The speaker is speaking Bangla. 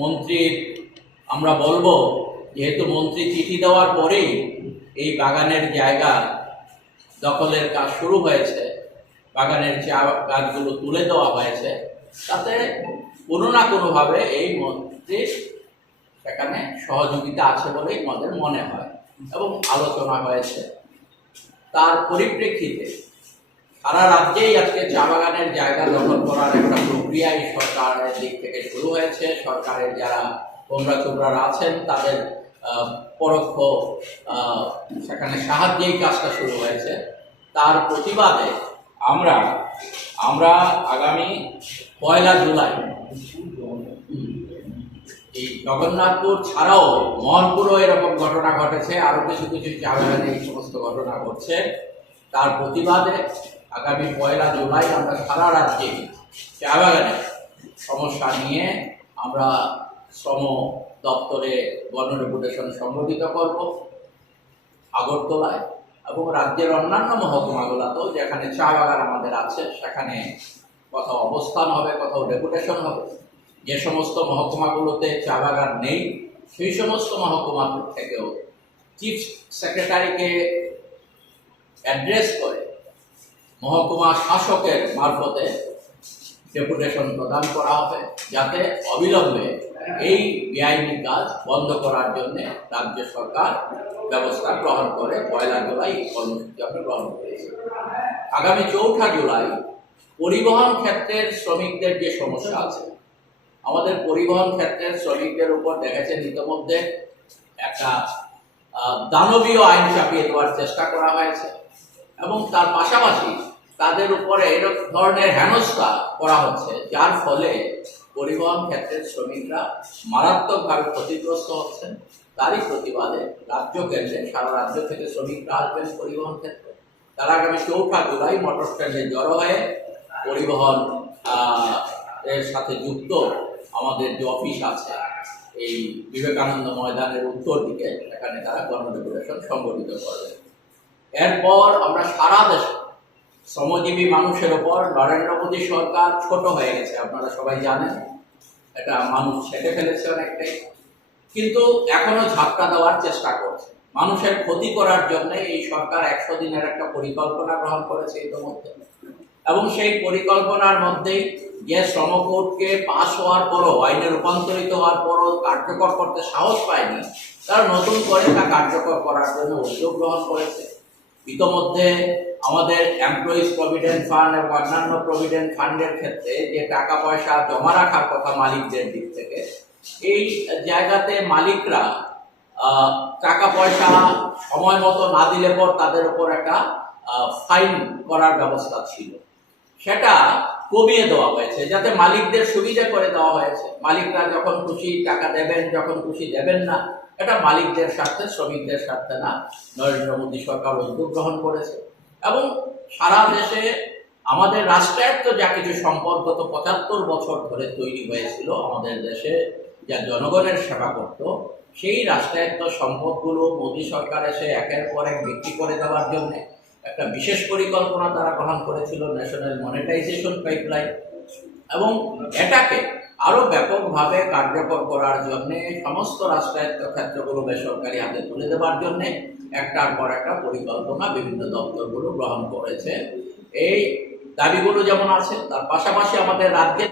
মন্ত্রী আমরা বলবো, যেহেতু মন্ত্রী চিঠি দেওয়ার পরেই এই বাগানের জায়গা দখলের কাজ শুরু হয়েছে, বাগানের চা গাছগুলো তুলে দেওয়া হয়েছে, তাতে কোনো না কোনোভাবে এই মন্ত্রীর সেখানে সহযোগিতা আছে বলেই আমাদের মনে হয় এবং আলোচনা হয়েছে। তার পরিপ্রেক্ষিতে সারা রাজ্যেই আজকে চা বাগানের জায়গা দখল করার একটা প্রক্রিয়া এই সরকারের দিক থেকে শুরু হয়েছে। সরকারের যারা কোমরা চোমরারা আছেন তাদের পরোক্ষ সেখানে সাহায্যেই কাজটা শুরু হয়েছে। তার প্রতিবাদে আমরা আগামী 1 জুলাই এই জগন্নাথপুর ছাড়াও মোহনপুরও এরকম ঘটনা ঘটেছে, আরো কিছু কিছু চা বাগানে এই সমস্ত ঘটনা ঘটছে। তার প্রতিবাদে আগামী 1 জুলাই আমরা সারা রাজ্যে চা বাগানের সমস্যা নিয়ে আমরা শ্রম দপ্তরে গণডেপুটেশন সংগঠিত করব আগরতলায়, এবং রাজ্যের অন্যান্য মহকুমাগুলোতেও যেখানে চা বাগান আমাদের আছে সেখানে কোথাও অবস্থান হবে, কোথাও ডেপুটেশন হবে। যে সমস্ত মহকুমাগুলোতে চা বাগান নেই সেই সমস্ত মহকুমা থেকেও চিফ সেক্রেটারিকে অ্যাড্রেস করে মহকুমা শাসকের মারফতে ডেপুটেশন প্রদান করা হবে, যাতে অবিলম্বে এই বেআইনি কাজ বন্ধ করার জন্য রাজ্য সরকার ব্যবস্থা গ্রহণ করে 1 জুলাই কর্মসূচি আমরা গ্রহণ করেছি। আগামী 4 জুলাই পরিবহন ক্ষেত্রের শ্রমিকদের যে সমস্যা আছে, আমাদের পরিবহন ক্ষেত্রের শ্রমিকদের উপর দেখেছেন ইতিমধ্যে একটা দানবীয় আইন চাপিয়ে দেওয়ার চেষ্টা করা হয়েছে, এবং তার পাশাপাশি তাদের উপরে এরকম ধরনের হেনস্থা করা হচ্ছে, যার ফলে পরিবহন ক্ষেত্রের শ্রমিকরা মারাত্মকভাবে ক্ষতিগ্রস্ত হচ্ছেন। তারই প্রতিবাদে রাজ্য কেন্দ্রে সারা রাজ্য থেকে শ্রমিকরা আসবেন পরিবহন ক্ষেত্রে। তারা আগামী 4 জুলাই মোটর স্ট্যান্ডে জড়ো হয়ে পরিবহন এর সাথে যুক্ত আমাদের যে অফিস আছে এই বিবেকানন্দ ময়দানের উত্তর দিকে, সেখানে তারা গণডেপুটেশন সংগঠিত করবে। এরপর আমরা সারা দেশে শ্রমজীবী মানুষের ওপর নরেন্দ্র মোদী সরকার ছোট হয়ে গেছে, আপনারা সবাই জানেন, এটা মানুষ ছেটে ফেলেছে অনেকটাই, কিন্তু এখনো ঝাপটা দেওয়ার চেষ্টা করছে। মানুষের ক্ষতি করার জন্য এই সরকার 100 দিনের একটা পরিকল্পনা গ্রহণ করেছে ইতিমধ্যে, এবং সেই পরিকল্পনার মধ্যেই যে শ্রম কোডকে পাস হওয়ার পরও, আইনে রূপান্তরিত হওয়ার পরও কার্যকর করতে সাহস পায়নি, তারা নতুন করে তা কার্যকর করার জন্য উদ্যোগ গ্রহণ করেছে। ইতিমধ্যে আমাদের এমপ্লয়িজ প্রভিডেন্ট ফান্ড এবং অন্যান্য প্রভিডেন্ট ফান্ডের ক্ষেত্রে যে টাকা পয়সা জমা রাখার কথা মালিকদের দিক থেকে, এই জায়গাতে মালিকরা টাকা পয়সা সময় মতো না দিলে পর তাদের উপর একটা ফাইন করার ব্যবস্থা ছিল, সেটা কমিয়ে দেওয়া হয়েছে, যাতে মালিকদের সুবিধা করে দেওয়া হয়েছে। মালিকরা যখন খুশি টাকা দেবেন, যখন খুশি দেবেন না, এটা মালিকদের স্বার্থে, শ্রমিকদের স্বার্থে না। নরেন্দ্র মোদী সরকার উদ্যোগ গ্রহণ করেছে, এবং সারা দেশে আমাদের রাষ্ট্রায়ত্ত যা কিছু সম্পদ গত 75 বছর ধরে তৈরি হয়েছিল আমাদের দেশে, যা জনগণের সেবা করত, সেই রাষ্ট্রায়ত্ত সম্পদগুলো মোদী সরকার এসে একের পর এক বিক্রি করে দেওয়ার জন্য একটা বিশেষ পরিকল্পনা তারা গ্রহণ করেছিল, ন্যাশনাল মনিটাইজেশন পাইপলাইন, এবং এটাকে আরো ব্যাপকভাবে কার্যকর করার জন্য সমস্ত রাষ্ট্রায়ত্ত ক্ষেত্রগুলো বেসরকারি হাতে তুলে দেওয়ার জন্য একটার পর একটা পরিকল্পনা বিভিন্ন দপ্তরগুলো গ্রহণ করেছে। এই দাবিগুলো যেমন আছে, তার পাশাপাশি আমাদের রাজ্যে